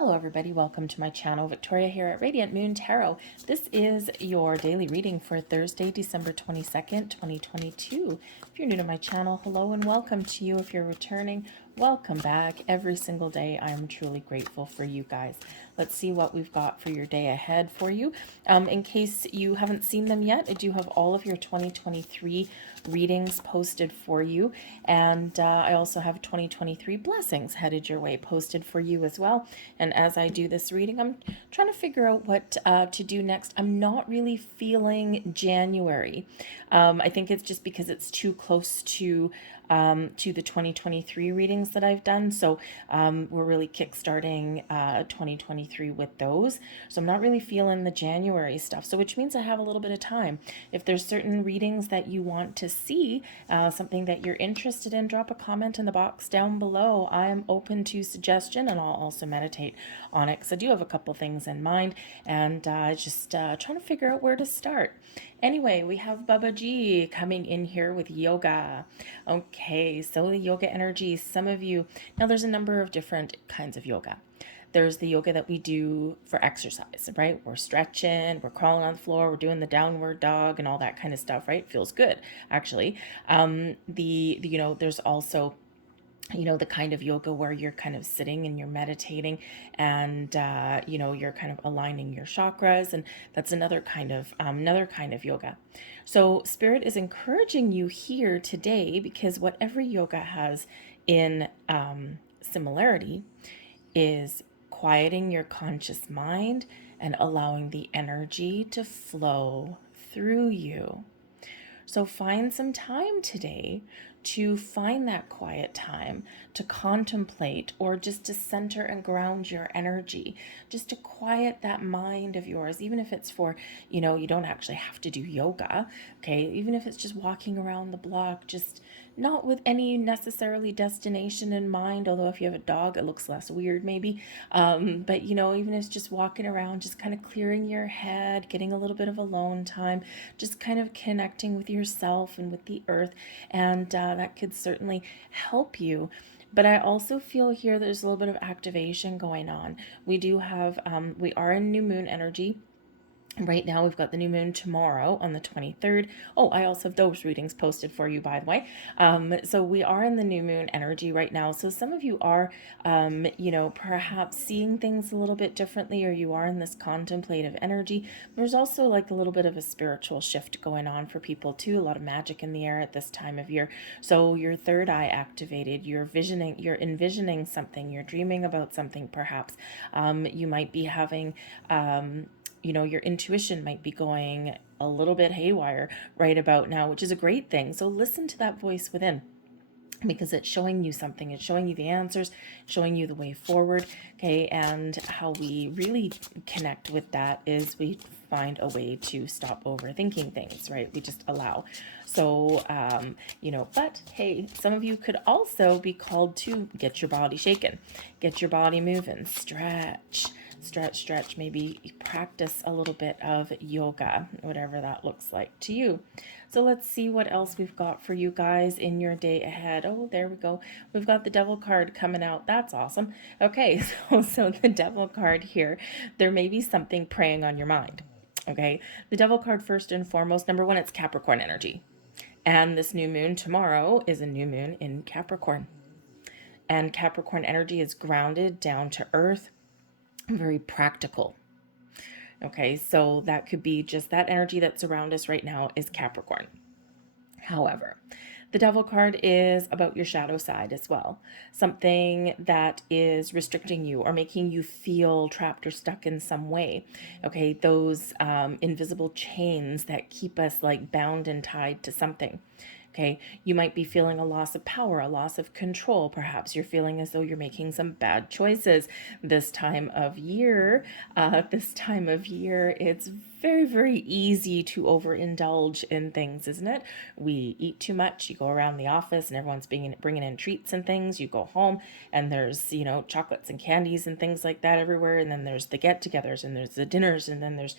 Hello everybody, welcome to my channel. Victoria here at Radiant Moon Tarot. This is your daily reading for Thursday, December 22nd, 2022. If you're new to my channel, hello and welcome to you. If you're returning, welcome back. Every single day, I am truly grateful for you guys. Let's see what we've got for your day ahead for you. In case you haven't seen them yet, I do have all of your 2023 readings posted for you. And I also have 2023 blessings headed your way posted for you as well. And as I do this reading, I'm trying to figure out what to do next. I'm not really feeling January. I think it's just because it's too close to the 2023 readings that I've done. So we're really kickstarting 2023 with those. So I'm not really feeling the January stuff. So which means I have a little bit of time. If there's certain readings that you want to see, something that you're interested in, drop a comment in the box down below. I am open to suggestion, and I'll also meditate on it because I do have a couple things in mind, and just trying to figure out where to start. Anyway, we have Baba G coming in here with yoga. Okay, so the yoga energy, some of you, now there's a number of different kinds of yoga. There's the yoga that we do for exercise, right? We're stretching, we're crawling on the floor, we're doing the downward dog and all that kind of stuff, right? Feels good, actually. There's also the kind of yoga where you're kind of sitting and you're meditating and, you're kind of aligning your chakras. And that's another kind of yoga. So Spirit is encouraging you here today because what every yoga has in similarity is quieting your conscious mind and allowing the energy to flow through you. So find some time today to find that quiet time, to contemplate, or just to center and ground your energy, just to quiet that mind of yours, even if it's for, you don't actually have to do yoga, okay? Even if it's just walking around the block, just not with any necessarily destination in mind, although if you have a dog, it looks less weird maybe. But even if it's just walking around, just kind of clearing your head, getting a little bit of alone time, just kind of connecting with yourself and with the earth. And that could certainly help you. But I also feel here there's a little bit of activation going on. We do have, we are in new moon energy. Right now, we've got the new moon tomorrow on the 23rd. Oh, I also have those readings posted for you, by the way. So we are in the new moon energy right now. So some of you are, perhaps seeing things a little bit differently, or you are in this contemplative energy. There's also like a little bit of a spiritual shift going on for people too. A lot of magic in the air at this time of year. So your third eye activated, you're envisioning something, you're dreaming about something perhaps. You might be having, your intuition might be going a little bit haywire right about now, which is a great thing. So listen to that voice within, because it's showing you something. It's showing you the answers, showing you the way forward. Okay. And how we really connect with that is we find a way to stop overthinking things, right? We just allow. So, but hey, some of you could also be called to get your body shaken, get your body moving, stretch, maybe practice a little bit of yoga, whatever that looks like to you. So let's see what else we've got for you guys in your day ahead. Oh, there we go. We've got the Devil card coming out. That's awesome. Okay, so the Devil card here, there may be something preying on your mind. Okay, the Devil card, first and foremost, number one, it's Capricorn energy. And this new moon tomorrow is a new moon in Capricorn. And Capricorn energy is grounded, down to earth, very practical. Okay, so that could be just that energy that's around us right now is Capricorn. However, the Devil card is about your shadow side as well. Something that is restricting you or making you feel trapped or stuck in some way. Okay, those invisible chains that keep us like bound and tied to something. Okay, you might be feeling a loss of power, a loss of control. Perhaps you're feeling as though you're making some bad choices this time of year. It's very, very easy to overindulge in things, isn't it? We eat too much. You go around the office and everyone's bringing in treats and things. You go home and there's, chocolates and candies and things like that everywhere. And then there's the get-togethers and there's the dinners. And then there's,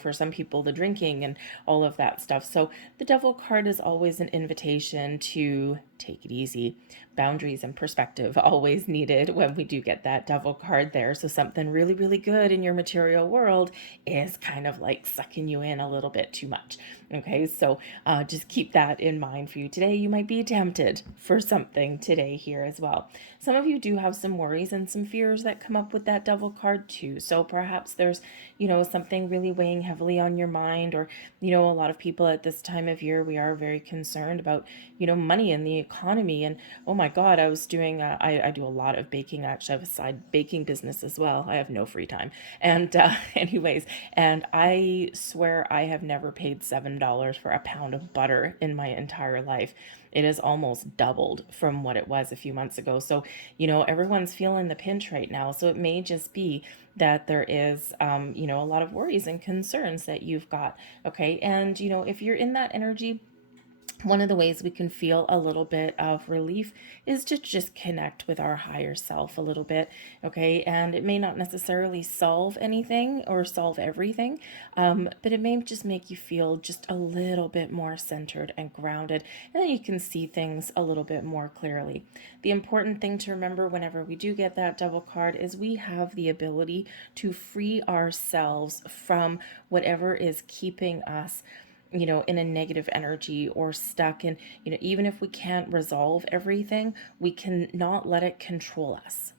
for some people, the drinking and all of that stuff. So the Devil card is always an invitation to take it easy. Boundaries and perspective always needed when we do get that Devil card there. So something really, really good in your material world is kind of like sucking you in a little bit too much. Okay, so just keep that in mind for you today. You might be tempted for something today here as well. Some of you do have some worries and some fears that come up with that Devil card too. So perhaps there's, something really weighing heavily on your mind, or, a lot of people at this time of year, we are very concerned about, money and the economy. And oh my God, I was doing, I do a lot of baking. Actually, I have a side baking business as well. I have no free time. And anyways, and I swear I have never paid $7 for a pound of butter in my entire life. It has almost doubled from what it was a few months ago. So, everyone's feeling the pinch right now. So it may just be that there is, a lot of worries and concerns that you've got. Okay. And, if you're in that energy, one of the ways we can feel a little bit of relief is to just connect with our higher self a little bit, okay? And it may not necessarily solve anything or solve everything, but it may just make you feel just a little bit more centered and grounded, and then you can see things a little bit more clearly. The important thing to remember whenever we do get that Devil card is we have the ability to free ourselves from whatever is keeping us in a negative energy or stuck. And, even if we can't resolve everything, we can not let it control us,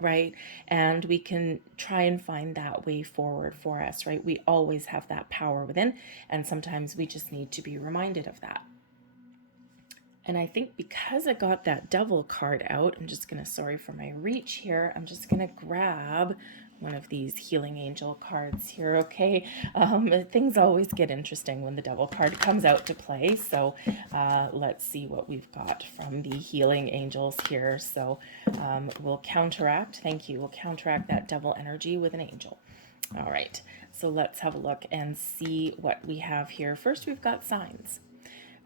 right? And we can try and find that way forward for us, right? We always have that power within, and sometimes we just need to be reminded of that. And I think because I got that Devil card out, I'm just going to, sorry for my reach here, I'm just going to grab one of these healing angel cards here, okay? Things always get interesting when the Devil card comes out to play. So let's see what we've got from the healing angels here. So we'll counteract, thank you, we'll counteract that Devil energy with an angel. All right, so let's have a look and see what we have here. First, we've got signs.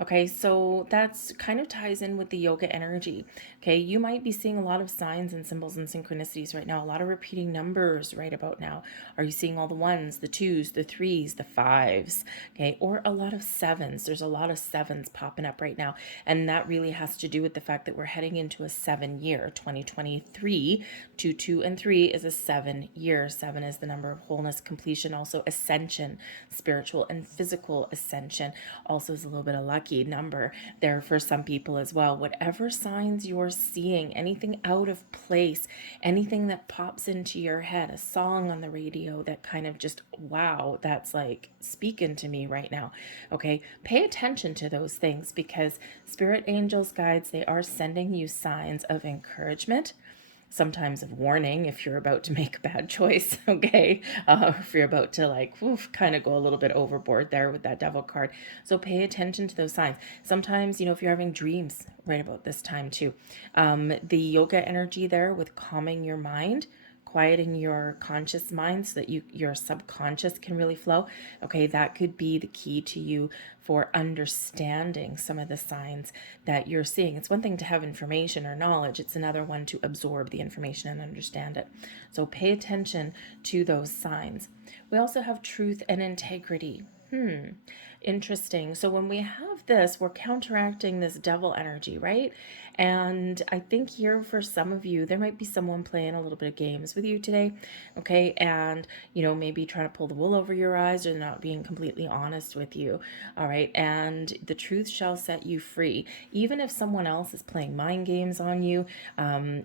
Okay, so that's kind of ties in with the yoga energy. Okay, you might be seeing a lot of signs and symbols and synchronicities right now, a lot of repeating numbers right about now. Are you seeing all the ones, the twos, the threes, the fives? Okay, or a lot of sevens. There's a lot of sevens popping up right now. And that really has to do with the fact that we're heading into a 7 year, 2023. 2, 2, and 3 is a 7 year. 7 is the number of wholeness, completion, also ascension, spiritual and physical ascension. Also is a little bit of luck number there for some people as well. Whatever signs you're seeing, anything out of place, anything that pops into your head, a song on the radio that kind of just, wow, that's like speaking to me right now. Okay, pay attention to those things, because spirit angels, guides, they are sending you signs of encouragement, sometimes of warning if you're about to make a bad choice, okay? If you're about to kind of go a little bit overboard there with that Devil card. So pay attention to those signs. Sometimes, if you're having dreams right about this time too, the yoga energy there with calming your mind, quieting your conscious mind so that your subconscious can really flow. Okay, that could be the key to you for understanding some of the signs that you're seeing. It's one thing to have information or knowledge. It's another one to absorb the information and understand it. So pay attention to those signs. We also have truth and integrity. Interesting. So when we have this, we're counteracting this Devil energy, right? And I think here for some of you, there might be someone playing a little bit of games with you today, okay? And, maybe trying to pull the wool over your eyes, or not being completely honest with you, all right? And the truth shall set you free. Even if someone else is playing mind games on you,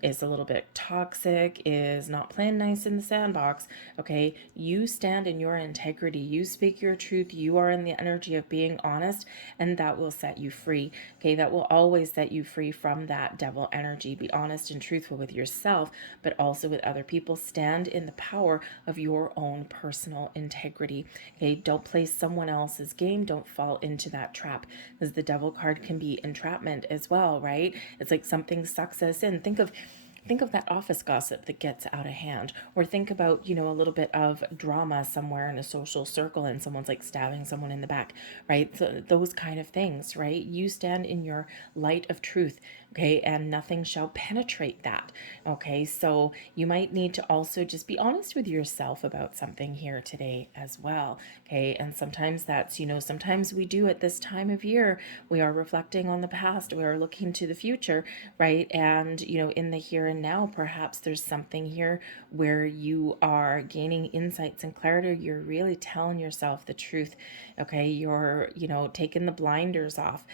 is a little bit toxic, is not playing nice in the sandbox, okay? You stand in your integrity. You speak your truth. You are in the energy of being honest, and that will set you free, okay? That will always set you free from that Devil energy. Be honest and truthful with yourself, but also with other people. Stand in the power of your own personal integrity, okay? Don't play someone else's game. Don't fall into that trap, because the Devil card can be entrapment as well, right? It's like something sucks us in. Think of that office gossip that gets out of hand, or think about, a little bit of drama somewhere in a social circle and someone's like stabbing someone in the back, right? So those kind of things, right? You stand in your light of truth, okay, and nothing shall penetrate that, okay? So you might need to also just be honest with yourself about something here today as well, okay? And sometimes that's, sometimes we do at this time of year, we are reflecting on the past, we are looking to the future, right? And, in the here and now, perhaps there's something here where you are gaining insights and clarity. You're really telling yourself the truth, okay? You're, taking the blinders off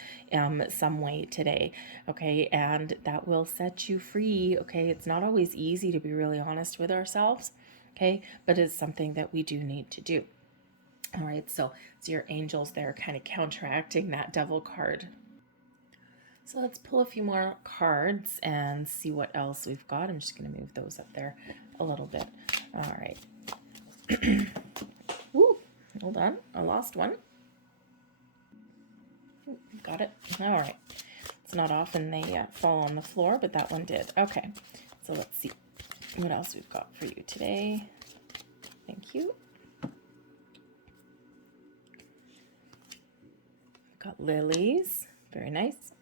some way today, okay? And that will set you free, okay? It's not always easy to be really honest with ourselves, okay? But it's something that we do need to do. All right, so it's your angels there kind of counteracting that devil card. So let's pull a few more cards and see what else we've got. I'm just going to move those up there a little bit. All right. Ooh, hold on. I lost one. Got it. All right. It's not often they fall on the floor, but that one did. Okay. So let's see what else we've got for you today. Thank you. Got lilies. Very nice.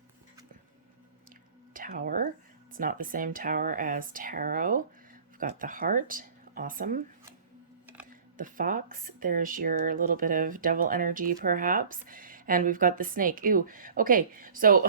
Tower. It's not the same tower as tarot. We've got the heart. Awesome. The fox. There's your little bit of devil energy, perhaps. And we've got the snake. Ew. Okay, so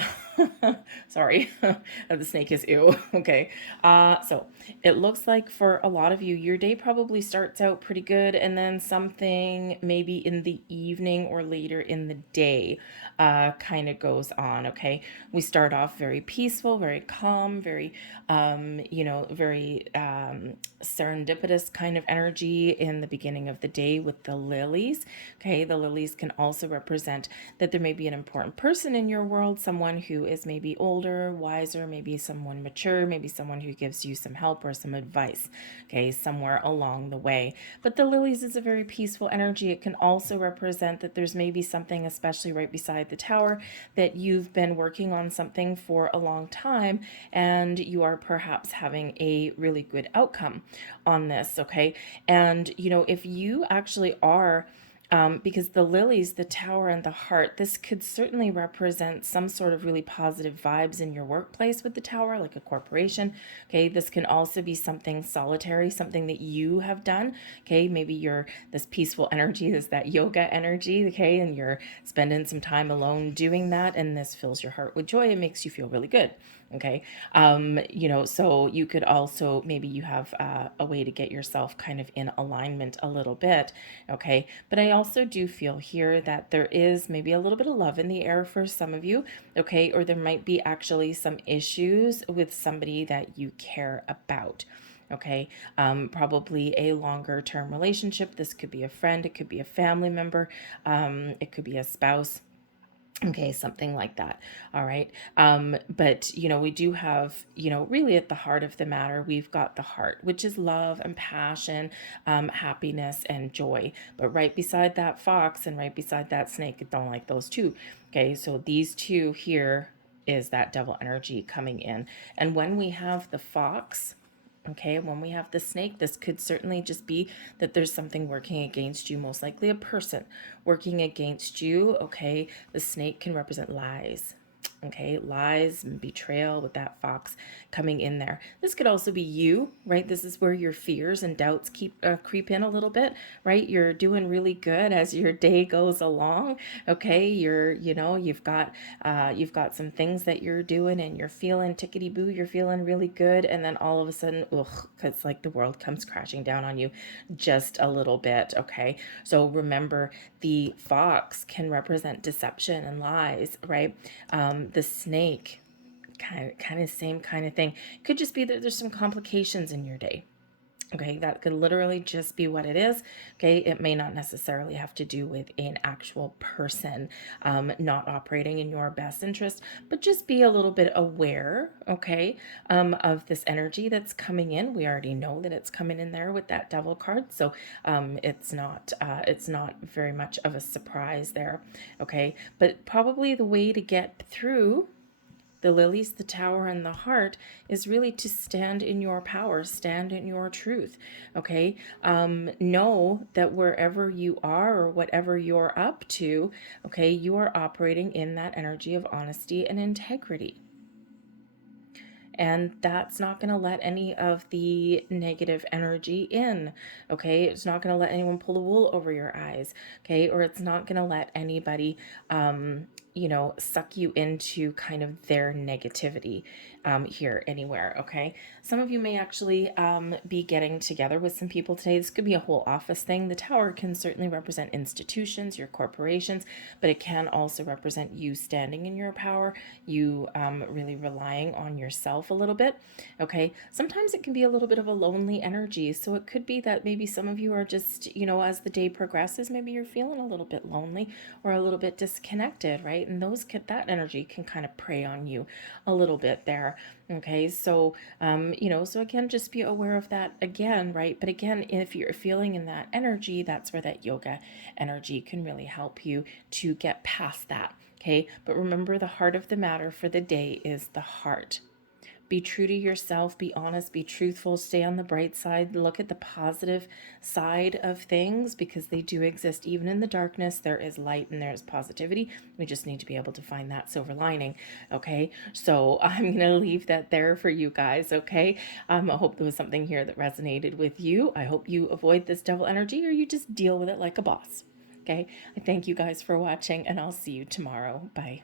sorry. The snake is ew. Okay. So it looks like for a lot of you, your day probably starts out pretty good, and then something maybe in the evening or later in the day kind of goes on. Okay. We start off very peaceful, very calm, very very serendipitous kind of energy in the beginning of the day with the lilies. Okay. The lilies can also represent that there may be an important person in your world, someone who is maybe older, wiser, maybe someone mature, maybe someone who gives you some help or some advice, okay, somewhere along the way. But the lilies is a very peaceful energy. It can also represent that there's maybe something, especially right beside the tower, that you've been working on something for a long time and you are perhaps having a really good outcome on this, okay? And, if you actually are because the lilies, the tower, and the heart, this could certainly represent some sort of really positive vibes in your workplace with the tower, like a corporation. Okay, this can also be something solitary, something that you have done. Okay, maybe you're this peaceful energy, is that yoga energy. Okay, and you're spending some time alone doing that, and this fills your heart with joy. It makes you feel really good. Okay, so you could also, maybe you have a way to get yourself kind of in alignment a little bit. Okay, but I also do feel here that there is maybe a little bit of love in the air for some of you. Okay, or there might be actually some issues with somebody that you care about. Okay, probably a longer term relationship. This could be a friend, it could be a family member, it could be a spouse. Okay, something like that. All right. But, we do have, really at the heart of the matter, we've got the heart, which is love and passion, happiness and joy. But right beside that fox and right beside that snake, I don't like those two. Okay, so these two here is that devil energy coming in. And when we have the fox, okay, when we have the snake, this could certainly just be that there's something working against you, most likely a person working against you. Okay, the snake can represent lies. Okay, lies and betrayal with that fox coming in there. This could also be you, right? This is where your fears and doubts creep in a little bit, right? You're doing really good as your day goes along. Okay, you've got some things that you're doing and you're feeling tickety boo. You're feeling really good, and then all of a sudden, it's like the world comes crashing down on you just a little bit. Okay, so remember, the fox can represent deception and lies, right? The snake, kind of same kind of thing. Could just be that there's some complications in your day. Okay, that could literally just be what it is. Okay, it may not necessarily have to do with an actual person not operating in your best interest, but just be a little bit aware, okay, of this energy that's coming in. We already know that it's coming in there with that devil card, so it's not very much of a surprise there, okay. But probably the way to get through the lilies, the tower, and the heart is really to stand in your power, stand in your truth. Okay. Know that wherever you are or whatever you're up to, okay, you are operating in that energy of honesty and integrity. and that's not going to let any of the negative energy in. Okay, it's not going to let anyone pull the wool over your eyes. Okay, or it's not going to let anybody suck you into kind of their negativity here anywhere. Okay, some of you may actually be getting together with some people today. This could be a whole office thing. The tower can certainly represent institutions, your corporations, but it can also represent you standing in your power, you really relying on yourself a little bit. Okay, sometimes it can be a little bit of a lonely energy, so it could be that maybe some of you are just, as the day progresses, maybe you're feeling a little bit lonely or a little bit disconnected, right? And that energy can kind of prey on you a little bit there. Okay, so so again, just be aware of that again, right? But again, if you're feeling in that energy, that's where that yoga energy can really help you to get past that. Okay, but remember, the heart of the matter for the day is the heart. Be true to yourself, be honest, be truthful, stay on the bright side, look at the positive side of things, because they do exist. Even in the darkness, there is light and there's positivity. We just need to be able to find that silver lining. Okay, so I'm going to leave that there for you guys. Okay, I hope there was something here that resonated with you. I hope you avoid this devil energy, or you just deal with it like a boss. Okay, I thank you guys for watching, and I'll see you tomorrow. Bye.